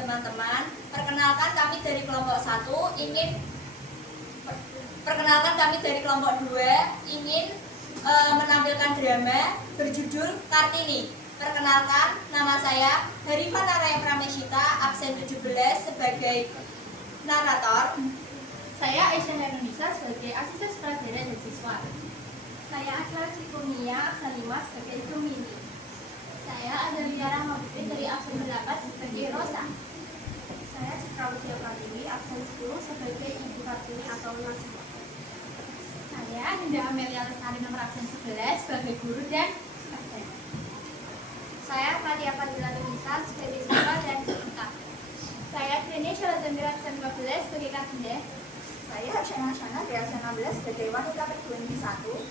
teman-teman, perkenalkan kami dari kelompok 2 ingin menampilkan drama berjudul Kartini. Perkenalkan, nama saya Harifa Naraya Pramesita, absen 17 sebagai narator. Saya Aisyah Herunisa sebagai asisten sutradara dan siswa. Saya Akila Sikumia, absen 5 sebagai ibu Mini. Saya Adalia Rahmawati dari absen 8 sebagai Rosa. Saya Citra Widya Kartini, absen 10 sebagai ibu Kartini atau Naswa. Saya Dinda Amelia Lestari nomor absen 11 sebagai guru dan asisten. Saya Fatia Fadila Tunisa sebagai siswa dan siswa. Saya Trini Shalazamira absen 15 sebagai Kakinde. Saya Syana Syana dari absen 16 sebagai wanita perguruan tinggi 1.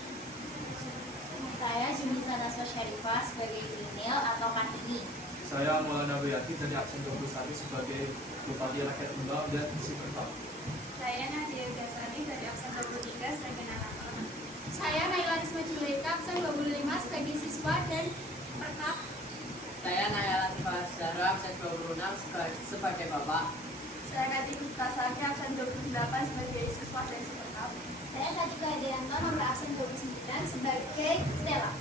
Saya Junisa Naswa Syarifah sebagai Trinil atau Kartini. Saya Maulana Wiyati dari absen 21 sebagai Bupati Rakyat Tunggal dan Siperta. Saya Nadia Gasani dari absen 23 sebagai narator. Saya Naila Risma Juleka absen 25 sebagai siswa dan perkap. Saya Naya Latifah Zahra absen 26 sebagai bapak. Saya Katik Kasaki, absen 28 sebagai siswa dan superkap. Saya Sajika Hadianto nomor absen 29 sebagai Stella.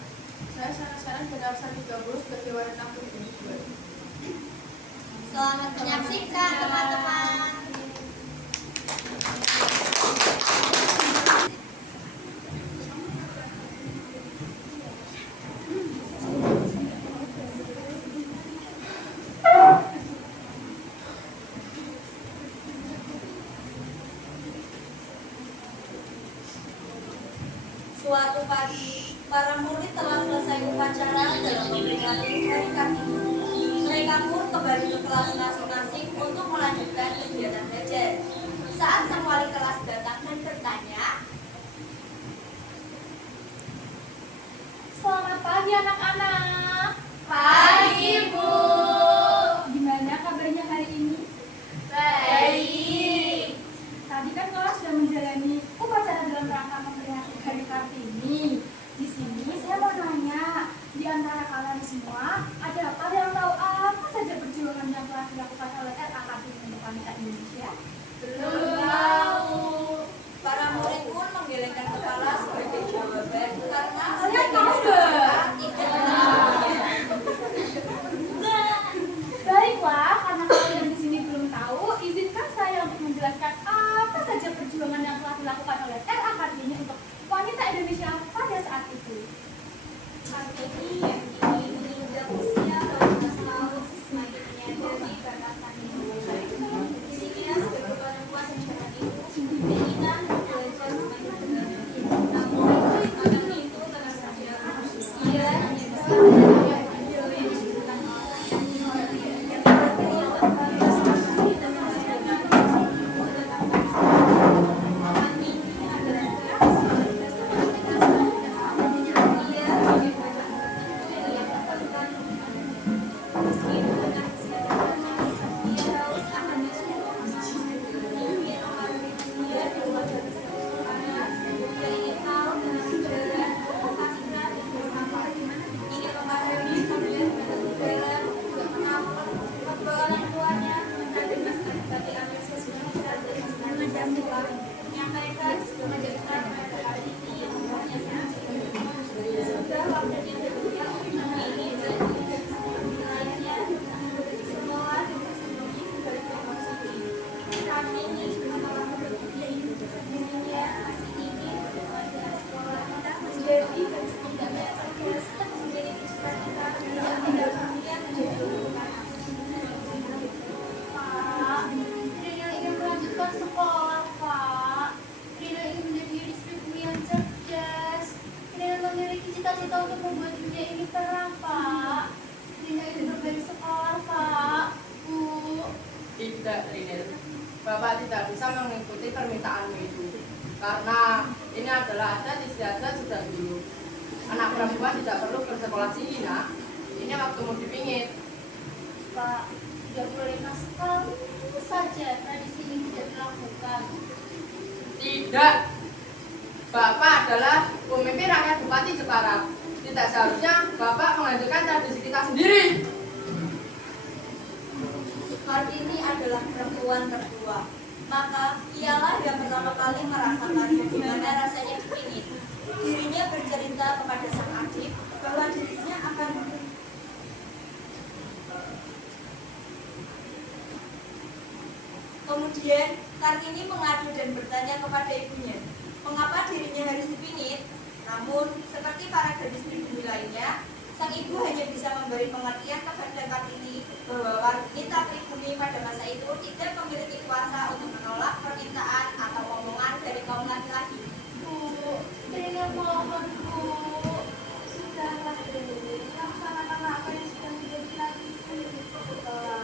Saya Syana dari absen 30 sebagai wanita perguruan tinggi 2. Selamat menyaksikan teman-teman. Suatu pagi, para murid telah selesai upacara dalam memperingati Hari Kartini. Mereka pun kembali ke kelas masing-masing untuk melanjutkan kegiatan belajar. Saat sang wali kelas datang dan bertanya, Selamat pagi anak-anak. "Pagi, Bu." Gimana kabarnya hari ini? "Baik." Tadi kan kelas sudah menjalani upacara dalam rangka memperingati Hari Kartini. Di sini saya mau nanya, di antara kalian semua, ada apa yang tahu apa saja perjuangan yang telah dilakukan oleh RA Kartini untuk wanita Indonesia? Belum tahu. Para murid pun menggelengkan kepala sebagai jawaban karena Kalian tahu nggak? ikut menanggapinya. Baiklah, karena kalian di sini belum tahu, izinkan saya untuk menjelaskan apa saja perjuangan yang telah dilakukan oleh RA Kartini untuk wanita Indonesia pada saat itu. Kartini yang kini menginjak usia 12 tahun semakin menyadari batasan Indonesia. Dirinya sebagai perempuan menjalani keinginan belajar semakin berlebih. Namun akan itu tenang saja. Ia hanya bisa menjaga ideal yang disebutkan orang yang cita-cita untuk membuat dunia ini terang, Pak. Rina itu berbalik sekolah, Pak. Bu. Tidak, Rinil. Bapak tidak bisa mengikuti permintaanmu itu. Karena ini adalah adat istiadat sudah dulu. Anak perempuan tidak perlu bersekolah tinggi, nak. Ini waktumu dipingit. Pak, tidak boleh sekali saja tradisi ini tidak dilakukan. Tidak. Bapak adalah pemimpin rakyat Bupati Jepara. Tidak seharusnya Bapak menghancurkan tradisi kita sendiri. Kartini adalah perempuan tertua. Maka ialah yang pertama kali merasakan bagaimana rasanya dipingit. Dirinya bercerita kepada sang adik bahwa dirinya akan Kemudian Kartini mengadu dan bertanya kepada ibunya, mengapa dirinya harus dipingit? Namun, seperti para gadis pribumi lainnya, sang ibu hanya bisa memberi pengertian kepada Kartini bahwa wanita pribumi pada masa itu tidak memiliki kuasa untuk menolak permintaan atau omongan dari kaum laki-laki. Bu, Daniel mohon Bu, sudahlah dulu, laksanakanlah apa yang sudah menjadi tradisi.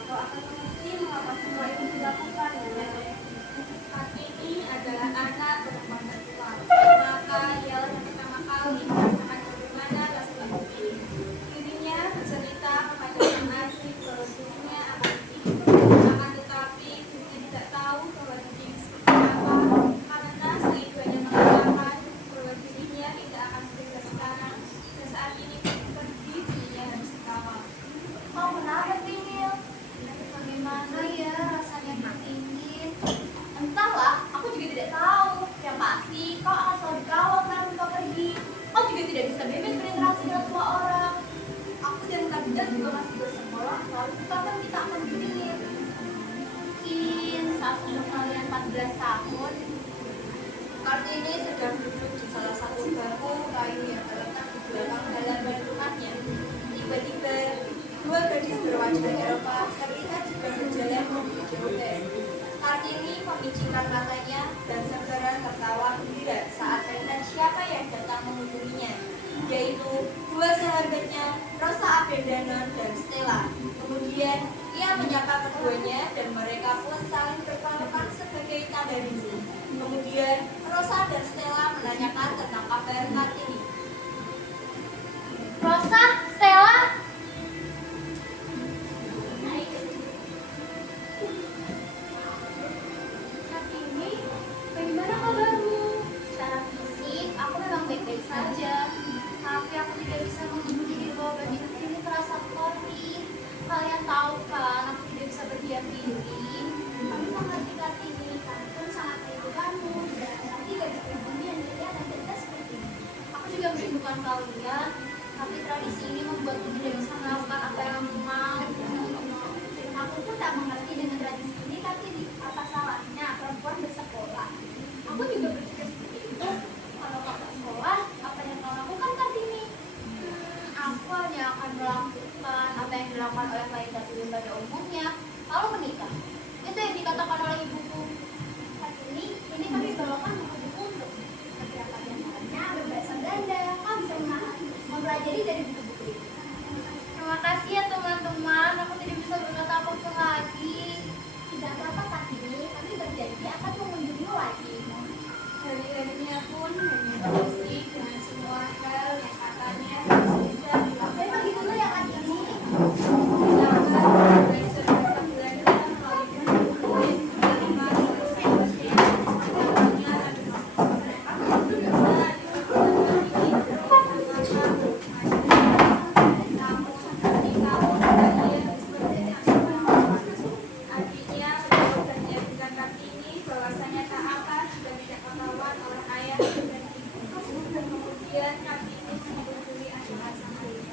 Kau akan mengerti mengapa semua itu dilakukan ya. Kartini adalah anak perempuan tertua, maka ialah yang pertama kali merasakan bagaimana rasanya dipingit. Dirinya bercerita kepada sang adik bahwa dirinya akan dipingit. Akan tetapi dirinya tidak tahu bahwa dirinya seperti apa, karena sang ibu hanya mengatakan bahwa dirinya tidak akan setia sekarang dan saat ini pergi dirinya harus dikawal. Kau kenapa Daniel? Bagaimana ya rasanya dipingit? Entahlah, aku juga tidak tahu. Yang pasti, kau akan selalu dikawal karena kau pergi. Kau juga tidak bisa bebas berinteraksi dengan semua orang. Aku dan Kabida juga masih bersekolah, lalu kapan kita akan dipingit? Mungkin saat umur kalian 14 tahun. Kartini sedang duduk di salah satu bangku kayu yang terletak di belakang halaman rumahnya. Tiba-tiba, dua gadis berwajah Eropa terlihat sedang berjalan menuju hotel. Kartini memicingkan matanya dan segera tertawa gembira saat melihat siapa yang datang mengunjunginya, yaitu dua sahabatnya, Rosa Abendanon dan Stella. Kemudian, ia menyapa keduanya dan mereka pun saling berpelukan sebagai tanda rindu. Kemudian, Rosa dan Stella menanyakan tentang kabar Kartini. Rosa, Stella, Kartini, bagaimana kabarmu? Secara fisik, aku memang baik-baik saja. Tapi aku tidak bisa menghubungi diri bahwa badanku ini terasa perih. Kalian tahu kan, aku tidak bisa berdiam diri. Kami mengerti Kartini, kami pun sangat merindukanmu. Dan nanti gadis pribumi yang ceria dan cerdas seperti ini. Aku juga merindukan kalian. Tapi tradisi ini membuatku tidak bisa melakukan apa yang aku mau. Aku pun tak mengerti dengan tradisi ini, Kartini. Apa salahnya perempuan bersekolah? Aku juga berpikir seperti itu. Kalau kau bersekolah, apa yang kau lakukan, Kartini? Aku hanya akan melakukan apa yang dilakukan oleh wanita pribumi pada umumnya, lalu menikah. Itu yang dikatakan oleh ibuku. Kartini, ini kami bawakan buku-buku untuk beberapa di antaranya berbahasa Belanda. Kau bisa mempelajari dari buku-buku itu. Terima kasih ya teman-teman, aku tidak bisa berkata apa-apa lagi. Tidak apa-apa Kartini, kami berjanji akan mengunjungimu lagi. Hari-harinya pun hanya berisi dengan semua hal yang katanya harus bisa dilakukan. Memang gitu ya Kartini. Misalkan belajar bahasa Belanda melalui buku-buku yang diterima oleh sekolahnya, sekolahnya dan mereka juga bisa diperbaiki bersama-sama. Namun ketika kalian seperti adiknya menjawab dan menjadikan Kartini bahwasanya tak akan juga tidak ketahuan oleh ayah dan ibu. Dan kemudian Kartini menghubungi adik sang ayah.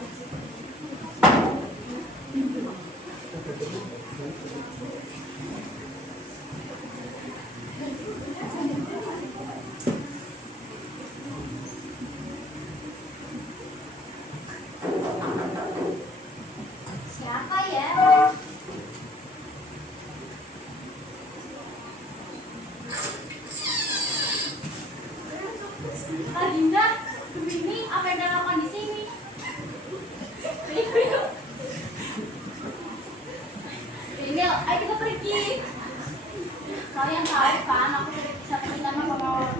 Siapa ya? Kak Dinda, begini apa yang kalian lakukan di sini? Daniel, ayo kita pergi. Kalian tahu kan, aku tidak bisa pergi tanpa pemawar.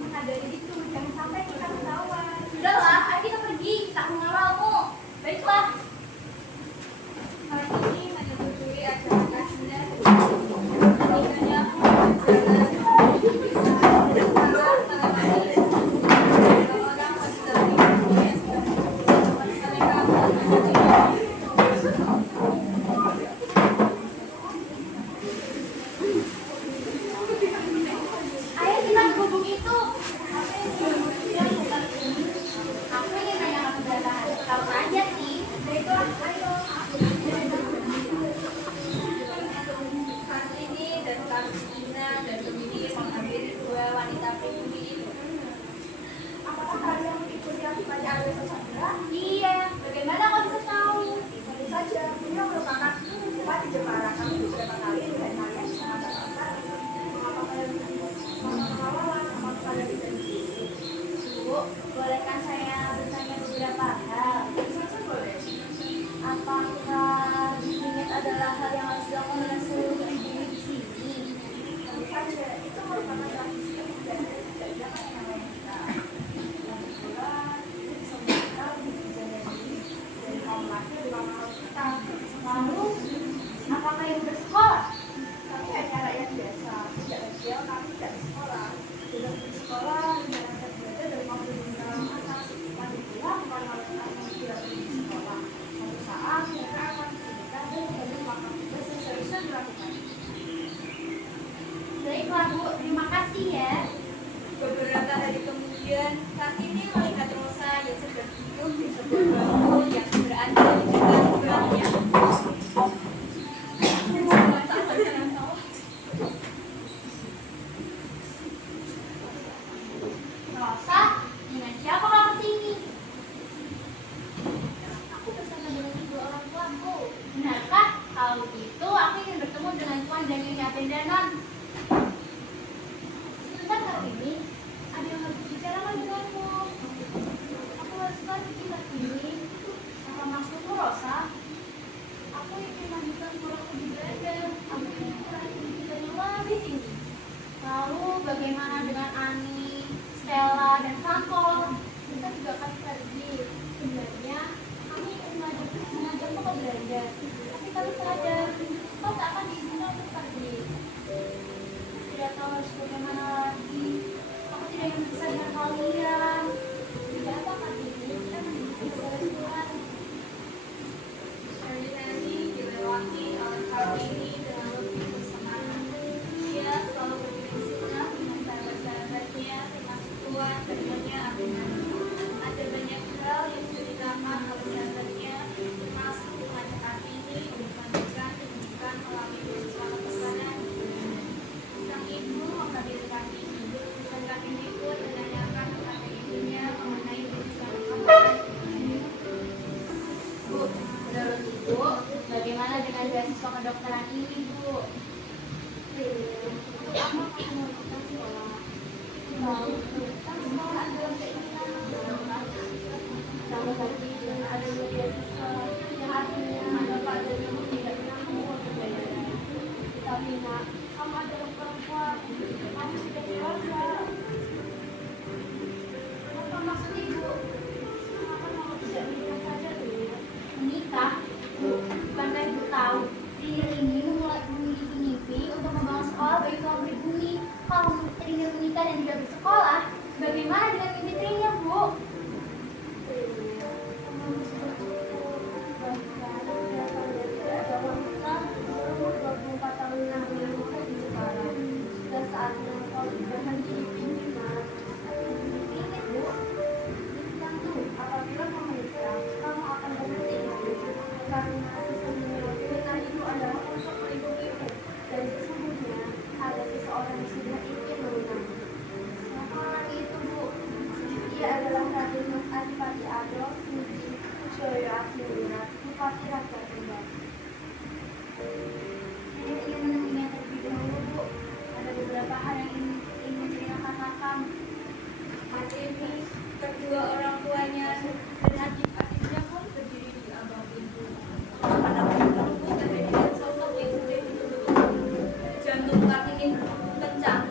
Maka dari itu, jangan sampai kita ketahuan. Sudahlah, ayo kita pergi, kita mengawalmu. Baiklah. Kartini menyetujui ajaran Kasida. Ketiganya pun berjalan di desa bersama menemani bolehkah saya bertanya beberapa hal? Saja boleh. Apakah dingin adalah hal yang harus dilakukan oleh seluruh ibu di sini? Tentu saja, itu merupakan tradisi dan tidak jangan yang lain kita. Yang kedua, itu bisa kita menjadi dari kaum laki di kaum kita. Lalu, apakah ibu bersekolah? Kami hanya rakyat biasa, tidak ideal kami tidak di sekolah. Tidak di sekolah, hanya rakyat belajar dari kaum meninggal atas. Lagi pula bukan kalau kami tidak pergi di sekolah. Suatu saat mereka akan menikah dan kembali melakukan tugas yang seharusnya dilakukan. Baiklah Bu, terima kasih ya. Beberapa hari kemudian, Kartini melihat Rosa yang sedang duduk di sebuah bangku yang berada di dekat sebelahnya. Rosa, dengan siapa kau kesini? Aku bersama dengan kedua orang tuaku. Benarkah? Kalau begitu, aku ingin bertemu dengan Tuan dan Nyonya Atendanan. Sebentar Kartini, ada yang harus bicarakan denganmu. Aku harus pergi Kartini. Apa maksudmu, Rosa? Aku ingin melanjutkan sekolahku di Belanda. Aku ingin meraih pendidikan yang lebih tinggi. Lalu bagaimana dengan Ani, Stella, dan Santo? Mereka juga akan pergi. Sebenarnya kami ingin mengajakmu ke Belanda. Tapi kami sadar, kau tak akan diizinkan untuk pergi. Tidak tahu harus bagaimana lagi. Aku tidak ingin berpisah dengan kalian. Tidak apa Kartini, kita mendidik segala sesuatu. Hari-hari dilewati oleh Kartini dengan lebih bersemangat. Dia selalu berbincang dengan sahabat-sahabatnya, termasuk Tuan dan Nyonya Atendanan. Ada banyak hal yang diceritakan oleh sahabatnya, termasuk mengajak Kartini untuk melanjutkan pendidikan melalui beasiswa peperangan. Sang ibu menghampiri Kartini, dan Kartini pun menanyakan kepada ibunya mengenai beasiswa peperangan. Bu, menurut Ibu, bagaimana dengan beasiswa kedokteran ini, Bu? Untuk apa kamu melakukan sekolah? Lalu, kan sekolah adalah keinginan kamu pergi dengan adanya beasiswa yang artinya bapak dan ibu tidak menanggung pembayaran. Tapi nak, kamu adalah perempuan, kamu sudah dewasa. Apa maksud ibu? Kenapa kamu tidak menikah saja dulu? Menikah? Bu, bukankah Ibu tahu, Trinil ini memiliki mimpi untuk membangun sekolah bagi kaum pribumi. Kalau Trinil menikah dan tidak bersekolah, bagaimana dengan mimpi Trinil, Bu? Kamu sudah cukup. Bahkan, berasal dari ada wanita berumur 24 tahun yang menikah di sekarang. Sudah saatnya kau berhenti di pimpinan. Ini Bu, tentu apabila kamu menikah, kamu akan berhenti di karena sesungguhnya menikah itu adalah untuk melindungimu. Dan sesungguhnya ada seseorang yang sudah ingin melunakmu. Siapa orang itu, Bu? Dia adalah Raden Mas Adipati Adolf Suci Pujoyo Akhirina, Bupati Raja Tunggal. Saya ingin menemuinya terlebih dahulu, Bu. Ada beberapa hal yang ingin Trina katakan. Kartini, kedua orang tuanya, dan adik-adiknya pun berdiri di ambang pintu. Pada menunggu kehadiran sosok yang sudah ditunggu-tunggu. Jantung Kartini berdegup kencang,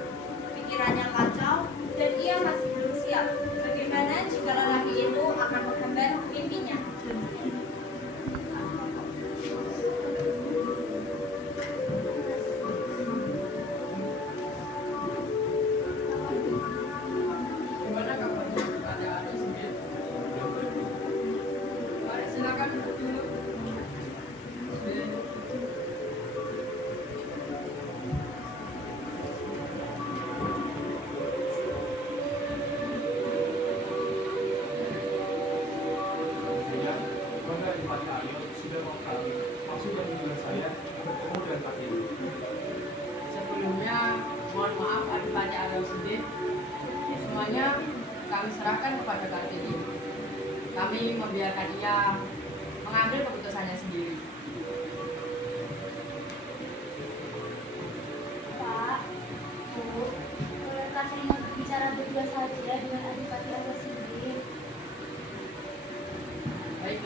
pikirannya kacau, dan ia masih belum siap. Bagaimana jika lelaki itu akan menghambat mimpinya? Gimana kabarnya adik-adik sendiri? Mari silakan duduk dulu. Sehingga bangga di mata Aryo sudah mengetahui maksud dan tujuan saya bertemu dengan Kartini. Sebelumnya, mohon maaf Adipati Aryo Sudin. Semuanya kami serahkan kepada Kartini. Kami membiarkan ia mengambil keputusannya sendiri. Pak, Bu, bolehkah saya berbicara berdua saja dengan Adipati Aryo Sudin?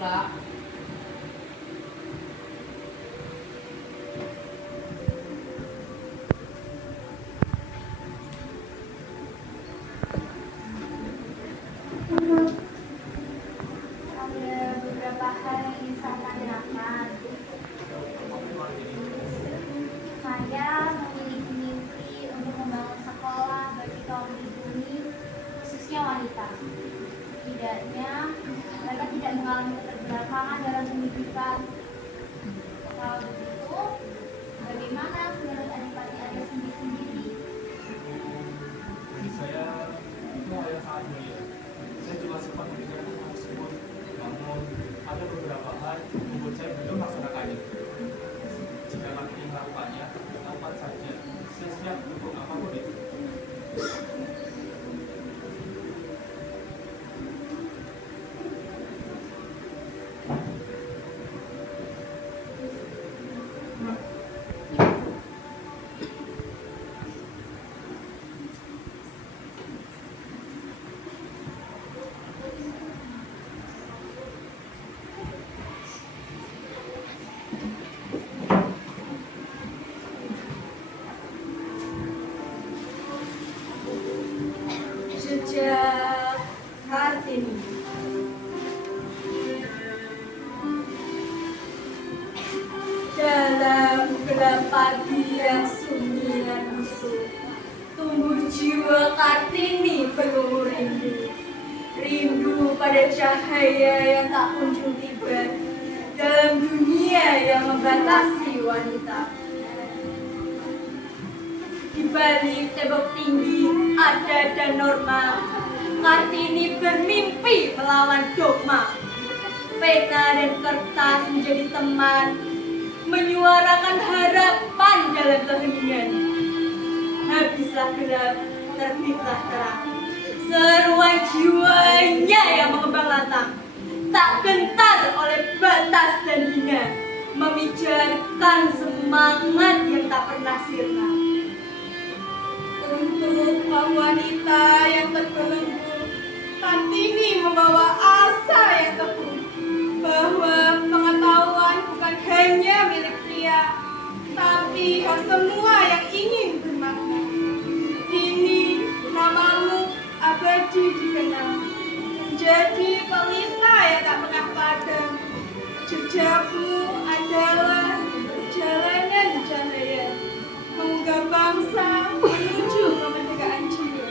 Baiklah. Ada beberapa hal yang ingin saya tanyakan. Saya memiliki mimpi untuk membangun sekolah bagi kaum pribumi, khususnya wanita. Setidaknya, mereka tidak mengalami keterbelakangan dalam pendidikan. Kalau begitu, bagaimana menurut Adipati Arya sendiri? Bagi saya itu hal yang sangat mulia. Saya juga sempat memikirkan hal tersebut, namun ada beberapa hal yang membuat saya belum melaksanakannya. Jika nanti melakukannya, kapan saja saya siap untuk apapun itu. Jejak Kartini. Dalam gelap pagi yang sunyi dan busuk, tumbuh jiwa Kartini penuh rindu. Rindu pada cahaya yang tak kunjung tiba dalam dunia yang membatasi wanita. Di balik tembok tinggi adat dan norma, Kartini bermimpi melawan dogma. Pena dan kertas menjadi teman, menyuarakan harapan dalam keheningan. Habislah gelap, terbitlah terang. Seruan jiwanya yang mengembang lantang, tak gentar oleh batas dan hina, memijarkan semangat yang tak pernah sirna. Untuk kaum wanita yang terbelenggu, Kartini membawa asa yang teguh bahwa pengetahuan bukan hanya milik pria, tapi hak semua yang ingin bermakna. Kini namamu abadi dikenal, menjadi pelita yang tak pernah padam. Jejakmu adalah perjalanan cahaya, menggugah bangsa menuju kemerdekaan jiwa.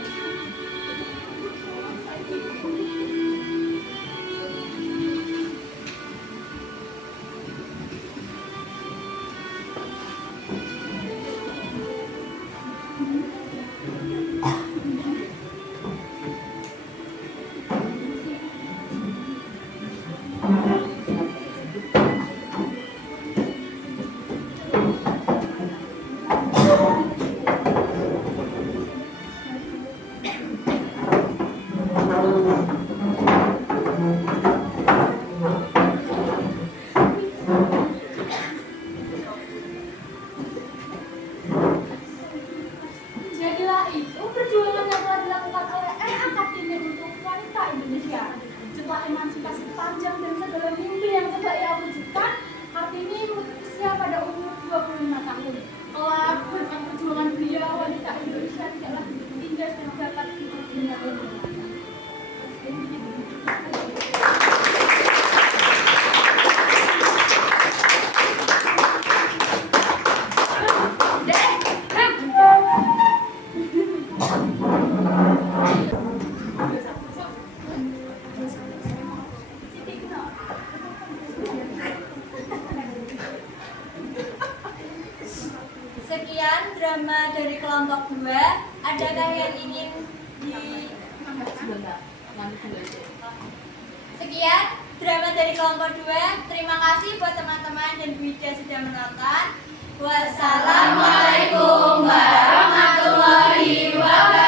Jadilah itu perjuangan yang telah dilakukan oleh RA Kartini untuk wanita Indonesia. Setelah emansipasi panjang dan segala mimpi yang coba ia wujudkan, Kartini menutup usia pada umur 25 tahun. Kelak berkat perjuangan beliau, wanita Indonesia tidaklah tinggal dan dapat hidup dengan lebih layak. Sekian drama dari kelompok 2. Adakah yang ingin Sekian drama dari kelompok 2. Terima kasih buat teman-teman dan Bu Ida sudah menonton. Wassalamualaikum warahmatullahi wabarakatuh.